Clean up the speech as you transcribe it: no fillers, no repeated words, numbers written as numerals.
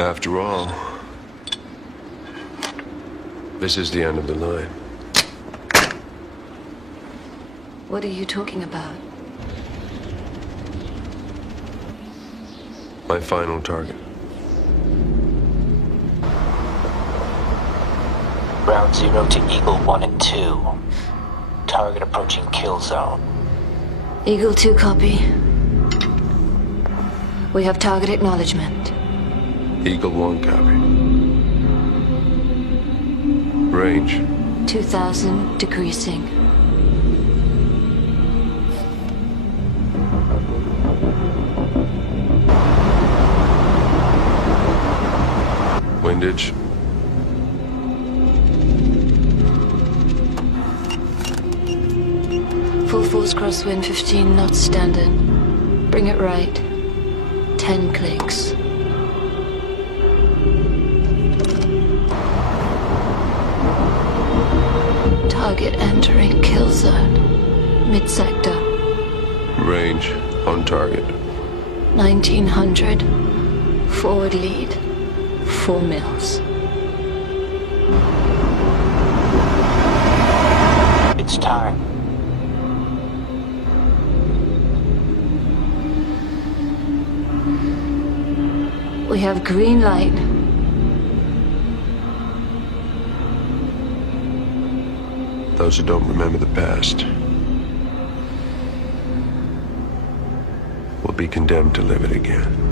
After all, this is the end of the line. What are you talking about? My final target. Ground Zero to Eagle 1 and 2. Target approaching kill zone. Eagle 2 copy. We have target acknowledgement. Eagle 1 copy. Range. 2,000 decreasing. Windage. Full force crosswind, 15 knots standard. Bring it right. 10 clicks. Target entering kill zone. Mid-sector. Range on target. 1900. Forward lead. 4 mils. It's time. We have green light. Those who don't remember the past will be condemned to live it again.